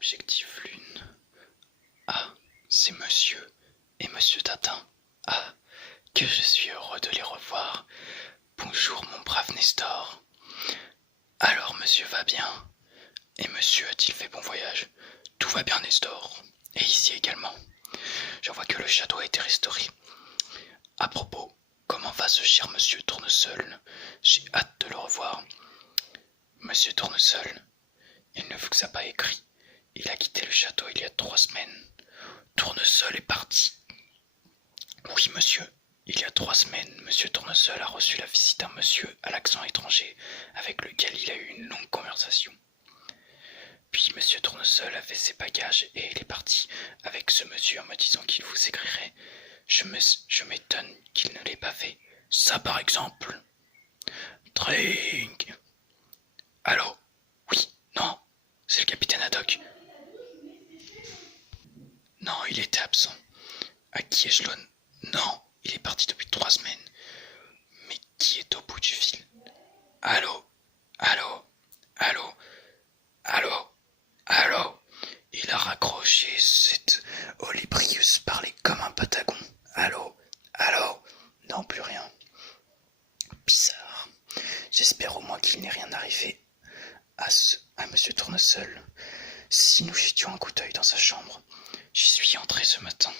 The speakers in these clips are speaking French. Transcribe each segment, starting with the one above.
Objectif Lune. Ah, c'est monsieur et monsieur Tintin. Ah, que je suis heureux de les revoir. Bonjour mon brave Nestor. Alors monsieur va bien? Et monsieur a-t-il fait bon voyage? Tout va bien Nestor. Et ici également. Je vois que le château a été restauré. À propos, comment va ce cher monsieur Tournesol? J'ai hâte de le revoir. Monsieur Tournesol, il ne vous a pas écrit. Il a quitté le château il y a 3 semaines. Tournesol est parti. Oui, monsieur. Il y a 3 semaines, monsieur Tournesol a reçu la visite d'un monsieur à l'accent étranger avec lequel il a eu une longue conversation. Puis monsieur Tournesol a fait ses bagages et il est parti avec ce monsieur en me disant qu'il vous écrirait. Je m'étonne qu'il ne l'ait pas fait. Ça par exemple. Drink. Allô? Oui, non, c'est le capitaine Haddock. Non, il était absent. À qui ai-je l'honneur? Non, il est parti depuis 3 semaines. Mais qui est au bout du fil? Allô? Allô? Allô? Allô? Allô? Il a raccroché, cette Olybrius parlait comme un patagon. Allô? Allô? Non, plus rien. Bizarre. J'espère au moins qu'il n'est rien arrivé à monsieur Tournesol. Si nous jetions un coup d'œil dans sa chambre, j'y suis entré ce matin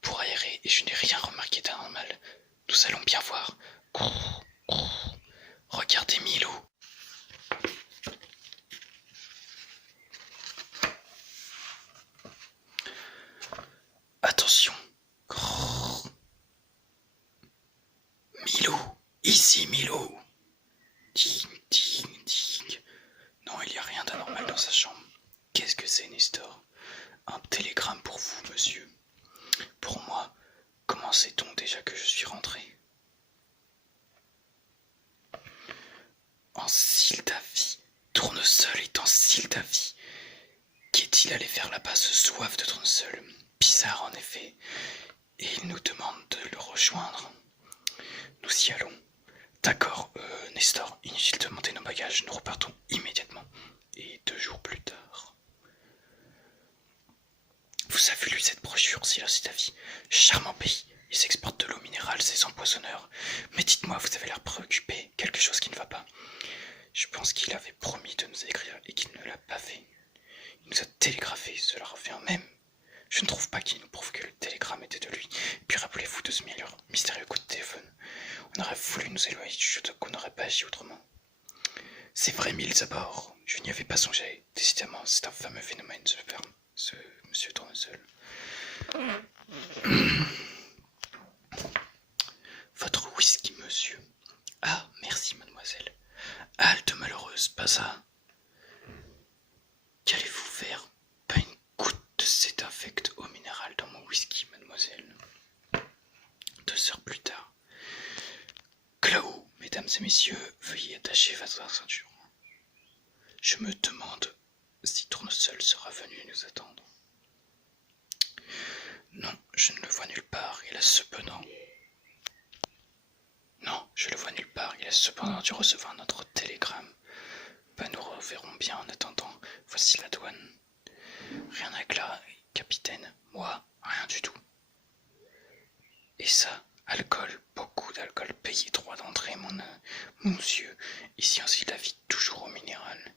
pour aérer et je n'ai rien remarqué d'anormal. Nous allons bien voir. Grrr, grrr. Regardez Milou. Attention. Grrr. Milou. Ici Milou. Ding, ding, ding. Non, il n'y a rien d'anormal dans sa chambre. Qu'est-ce que c'est, Nestor? Un télégramme pour vous, monsieur. Pour moi, comment sait-on déjà que je suis rentré? En Sildavie. Tournesol est en Sildavie. Qu'est-il allé faire là-bas, ce soif de Tournesol? Bizarre en effet. Et il nous demande de le rejoindre. Nous y allons. D'accord, Nestor, inutile de monter nos bagages, nous repartons immédiatement. Et 2 jours plus tard. Vous avez lu cette brochure, Sildavie? Charmant pays. Ils exportent de l'eau minérale, ces empoisonneurs. Mais dites-moi, vous avez l'air préoccupé, quelque chose qui ne va pas. Je pense qu'il avait promis de nous écrire et qu'il ne l'a pas fait. Il nous a télégraphé, cela revient même. Je ne trouve pas qu'il nous prouve que le télégramme était de lui. Et puis rappelez-vous de ce mystérieux coup de téléphone. On aurait voulu nous éloigner du château qu'on n'aurait pas agi autrement. C'est vrai, mille abords. Je n'y avais pas songé. Décidément, c'est un fameux phénomène, ce monsieur Tournesol. Votre whisky, monsieur. Ah, merci, mademoiselle. Halte malheureuse, pas ça. Qu'allez-vous faire? Pas une goutte de cet infect eau minérale dans mon whisky, mademoiselle. 2 heures plus tard. Clau, mesdames et messieurs, veuillez attacher votre ceinture. Je me demande si Tournesol sera venu nous attendre. Non, je ne le vois nulle part, il a cependant... Non, je le vois nulle part, il a cependant dû recevoir notre télégramme. Ben, nous reverrons bien en attendant, voici la douane. Rien à clair, capitaine, moi, rien du tout. Et ça, alcool, beaucoup d'alcool, payé droit d'entrée, mon monsieur, ici en Sildavie, toujours au minéral.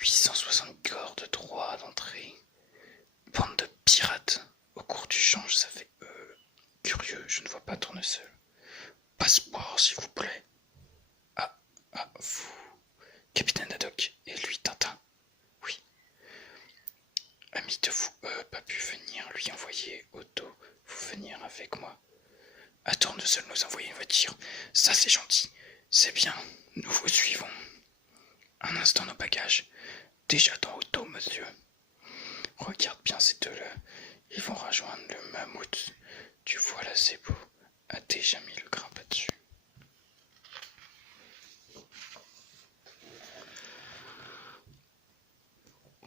860 corps de droit d'entrée. Bande de pirates. Au cours du change, ça fait... Curieux, je ne vois pas Tournesol. Passeport, s'il vous plaît. Ah, vous... Capitaine Haddock, et lui, Tintin. Oui. Ami de vous, pas pu venir lui envoyer Otto, vous venir avec moi. À Tournesol nous envoyer une voiture. Ça, c'est gentil. C'est bien, nous vous suivons. Un instant nos bagages. Déjà dans Otto, monsieur. Regarde bien ces deux-là. Ils vont rejoindre le mammouth. Tu vois là, c'est beau. A déjà mis le grappin dessus.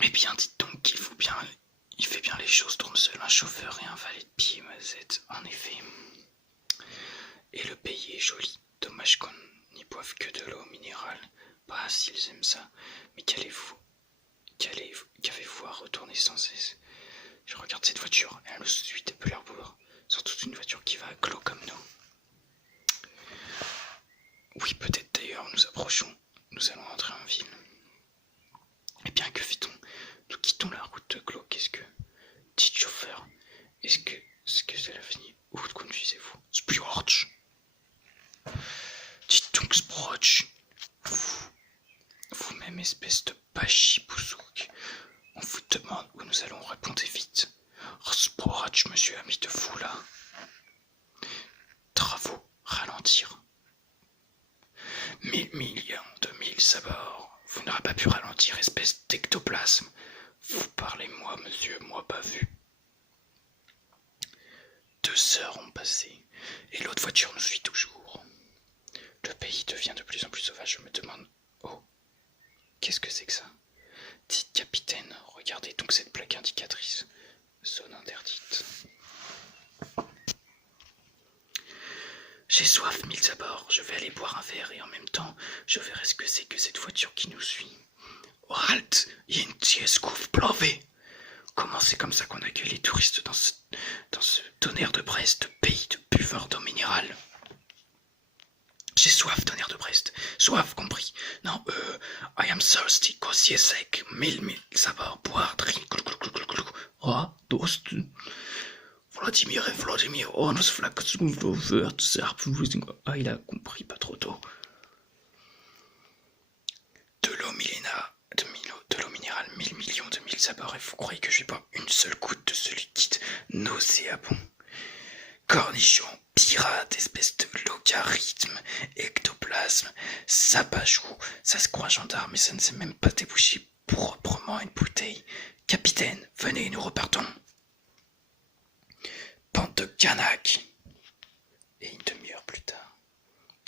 Eh bien, dites donc qu'il faut bien... Il fait bien les choses, Tournesol, un chauffeur et un valet de pied, Mazette, en effet. Et le pays est joli. Dommage qu'on n'y boive que de l'eau minérale. Bah, s'ils aiment ça. Mais qu'allez-vous devoir retourner sans cesse. Je regarde cette voiture et elle me suit de peu leur bord. Sans doute une voiture qui va à clos comme nous. Oui, peut-être d'ailleurs, nous approchons. Nous allons entrer en ville. Eh bien, que fait-on? Nous quittons la route de clos. Qu'est-ce que... Dites chauffeur, est-ce que cela finit? Où conduisez-vous? Sproch. Dites donc Sproch. Vous-même, espèce de bachibouzouk. On vous demande où nous allons, répondez vite. Oh, Sproch, monsieur, ami de vous là. Travaux, ralentir. 1000 millions de mille sabords. Vous n'aurez pas pu ralentir, espèce d'ectoplasme. Vous parlez moi, monsieur, moi pas vu. 2 heures ont passé, et l'autre voiture nous suit toujours. Le pays devient de plus en plus sauvage, je me demande... Oh, qu'est-ce que c'est que ça? Dites capitaine, regardez donc cette plaque indicatrice. Zone interdite. J'ai soif, mille abords, je vais aller boire un verre et en même temps, je verrai ce que c'est que cette voiture qui nous suit. Oh, halt, il y a une tiescouf plové. Comment c'est comme ça qu'on accueille les touristes dans ce tonnerre de Brest, pays de buveurs d'eau minérale? J'ai soif, tonnerre de Brest. Soif, compris. Non, I am thirsty, cossier sec, mille sabords, boire, drink, Ah, toast. Vladimir, on se flaque Ah, il a compris pas trop tôt. De l'eau minérale, 1000 millions de mille sabords, et vous croyez que je vais boire une seule goutte de ce liquide nauséabond? Cornichon, pirate, espèce de logarithme, ectoplasme, sapajou, ça se croit gendarme, mais ça ne sait même pas déboucher proprement une bouteille. Capitaine, venez, nous repartons. Bande de canaques. Et une demi-heure plus tard.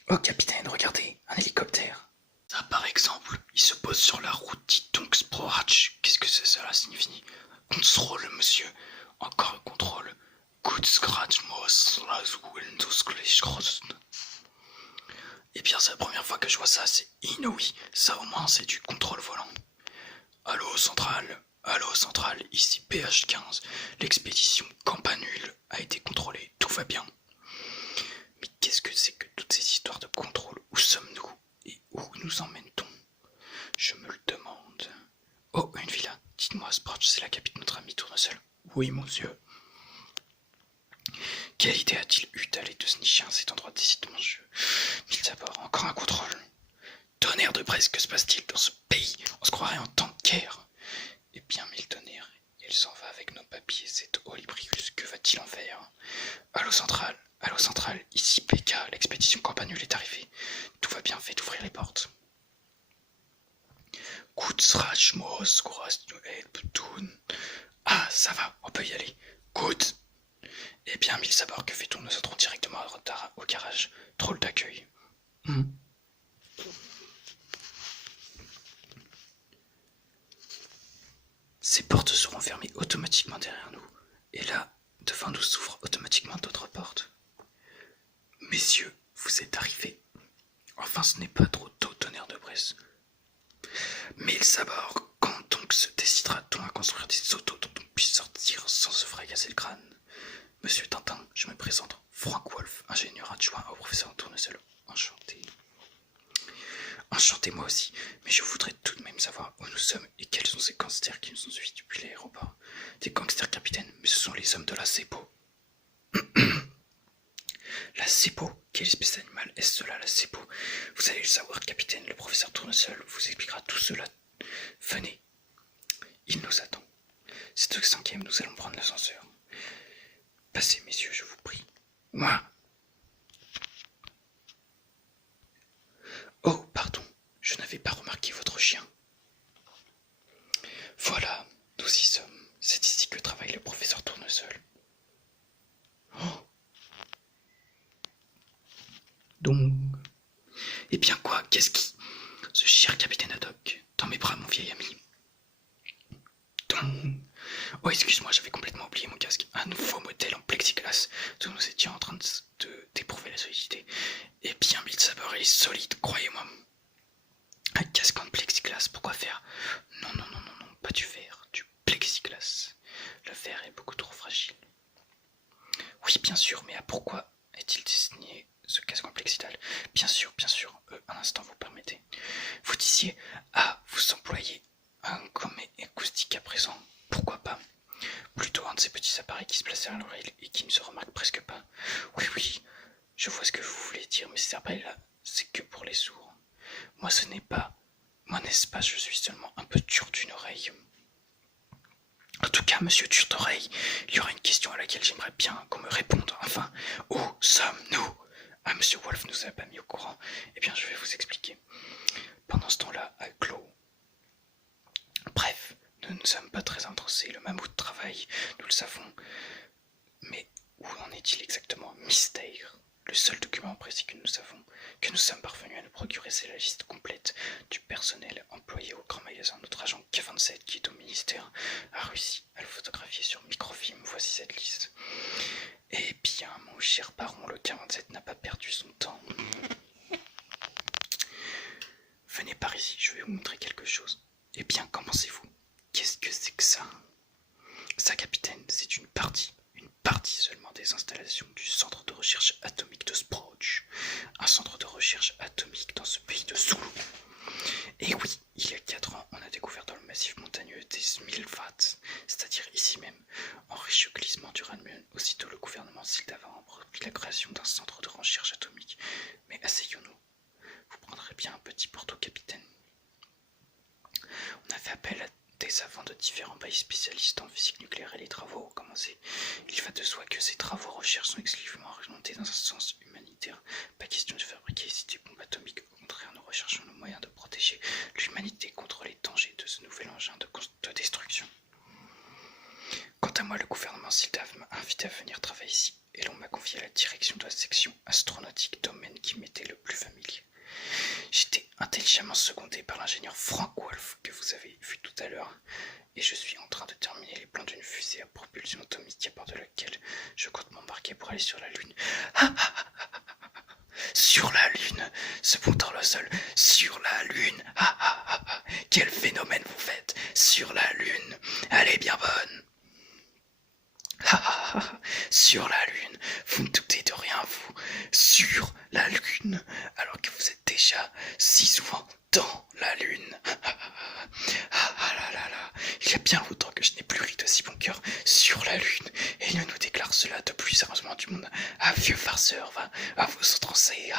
Oh, capitaine, regardez, un hélicoptère. Ça, par exemple, il se pose sur la route, dit donc Sproach. Qu'est-ce que cela signifie? Contrôle, monsieur. Encore un contrôle. Good scratch, Eh bien, c'est la première fois que je vois ça, c'est inouï. Ça, au moins, c'est du contrôle volant. Allô, centrale, ici PH15. L'expédition Campanule a été contrôlée, tout va bien. Mais qu'est-ce que c'est que toutes ces histoires de contrôle? Où sommes-nous? Et où nous emmène-t-on? Je me le demande. Oh, une villa. Dites-moi, Sproch, c'est la capitale de notre ami Tournesol? Oui, monsieur. Quelle idée a-t-il eu d'aller de se nicher à cet endroit décidément jeu? Mille d'abord, encore un contrôle. Tonnerre de Brest, que se passe-t-il dans ce pays? On se croirait en temps de guerre. Eh bien, mille tonnerres, il s'en va avec nos papiers, cet Olibrius, que va-t-il en faire? Allô centrale, ici PK, l'expédition Campanule est arrivée. Tout va bien, faites ouvrir les portes. Ah, ça va, on peut y aller. Good. Eh bien, mille sabords, que fait-on? Nous entrons directement au garage. Drôle d'accueil. Ces portes seront fermées automatiquement derrière nous. Et là, devant nous s'ouvrent automatiquement d'autres portes. Messieurs, vous êtes arrivés. Enfin, ce n'est pas trop tôt, tonnerre de Brest. Mille sabords, quand donc se décidera-t-on à construire des autos dont on puisse sortir sans se fracasser le crâne? Monsieur Tintin, je me présente, Frank Wolf, ingénieur adjoint au professeur Tournesol. Enchanté. Enchanté moi aussi, mais je voudrais tout de même savoir où nous sommes et quels sont ces gangsters qui nous ont suivis depuis l'aéroport. Des gangsters, capitaine, mais ce sont les hommes de la CEPO. La CEPO? Quelle espèce d'animal est cela, la CEPO? Vous allez le savoir, capitaine, le professeur Tournesol vous expliquera tout cela. Venez, il nous attend. C'est au 5e, nous allons prendre l'ascenseur. Passez, messieurs, je vous prie. Moi. Oh, pardon, je n'avais pas remarqué votre chien. Voilà, nous y sommes. C'est ici que travaille le professeur Tournesol. Oh. Donc. Eh bien quoi, qu'est-ce qui... Ce cher capitaine Haddock, dans mes bras, mon vieil ami. Donc... Oh, excuse-moi, j'avais complètement oublié mon casque. Un nouveau modèle en plexiglas dont nous étions en train d'éprouver la solidité. Eh bien, mille sabords, il est solide, croyez-moi. Un casque en plexiglas, pourquoi faire? Non, pas du verre, du plexiglas. Oui, bien sûr, mais à pourquoi est-il destiné ce casque complexidal? Bien sûr, un instant, vous permettez. Vous disiez, vous employez un gommé acoustique à présent. Pourquoi pas? Plutôt un de ces petits appareils qui se placent à l'oreille et qui ne se remarquent presque pas. Oui, je vois ce que vous voulez dire, mais ces appareils-là, c'est que pour les sourds. Moi, ce n'est pas. Moi, n'est-ce pas, je suis seulement un peu dur d'une oreille. En tout cas, monsieur dur d'oreille, il y aura une question à laquelle j'aimerais bien qu'on me réponde. Enfin, où sommes-nous? Ah, monsieur Wolf nous a pas mis au courant. Eh bien, je vais vous expliquer. Pendant ce temps-là, à Clos. Bref, nous ne sommes pas très intéressés. Le mammouth travaille, nous le savons. Mais où en est-il exactement? Mystère. Le seul document précis que nous savons, que nous sommes parvenus à nous procurer, c'est la liste complète du personnel employé au grand magasin. Notre agent K27, qui est au ministère, a réussi à le photographier sur microfilm. Voici cette liste. Eh bien, mon cher baron, le K27 n'a pas perdu son temps. Venez par ici, je vais vous montrer quelque chose. Eh bien, qu'en pensez-vous? Qu'est-ce que c'est que ça? Ça, capitaine, c'est une partie seulement des installations du centre de recherche atomique de Sproge, un centre de recherche atomique dans ce pays de Zulu. Et oui, il y a 4 ans, on a découvert dans le massif montagneux des Smilfats, c'est-à-dire ici même, en riche glissement d'uranium. Aussitôt, le gouvernement Sildav a repris la création d'un centre de recherche atomique. Mais asseyons-nous, vous prendrez bien un petit porto, capitaine. On a fait appel à des savants de différents pays spécialistes en physique nucléaire et les travaux ont commencé. Il va de soi que ces travaux recherche sont exclusivement orientés dans un sens humanitaire. Pas question de fabriquer ici des bombes atomiques. Au contraire, nous recherchons le moyen de protéger l'humanité contre les dangers de ce nouvel engin de destruction. Quant à moi, le gouvernement Sildav m'a invité à venir travailler ici et l'on m'a confié à la direction de la section astronautique, domaine qui m'était le plus familier. J'étais intelligemment secondé par l'ingénieur Frank Wolf que vous avez vu tout à l'heure et je suis en train de terminer les plans d'une fusée à propulsion atomique à bord de laquelle je compte m'embarquer pour aller sur la Lune. Sur la Lune, se montant le sol, sur la Lune. Quel phénomène vous faites? Sur la Lune, elle est bien bonne. Sur la Lune, vous ne doutez de rien, vous. Sur la Lune, alors que vous êtes déjà si souvent dans la Lune. Il y a bien longtemps que je n'ai plus ri de si bon cœur sur la Lune, et il ne nous déclare cela de plus sérieusement du monde. Vieux farceur, va vous outrancer.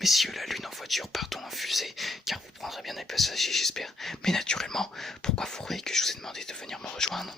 Messieurs, la Lune en voiture, partons en fusée, car vous prendrez bien des passagers, j'espère. Mais naturellement, pourquoi vous croyez que je vous ai demandé de venir me rejoindre?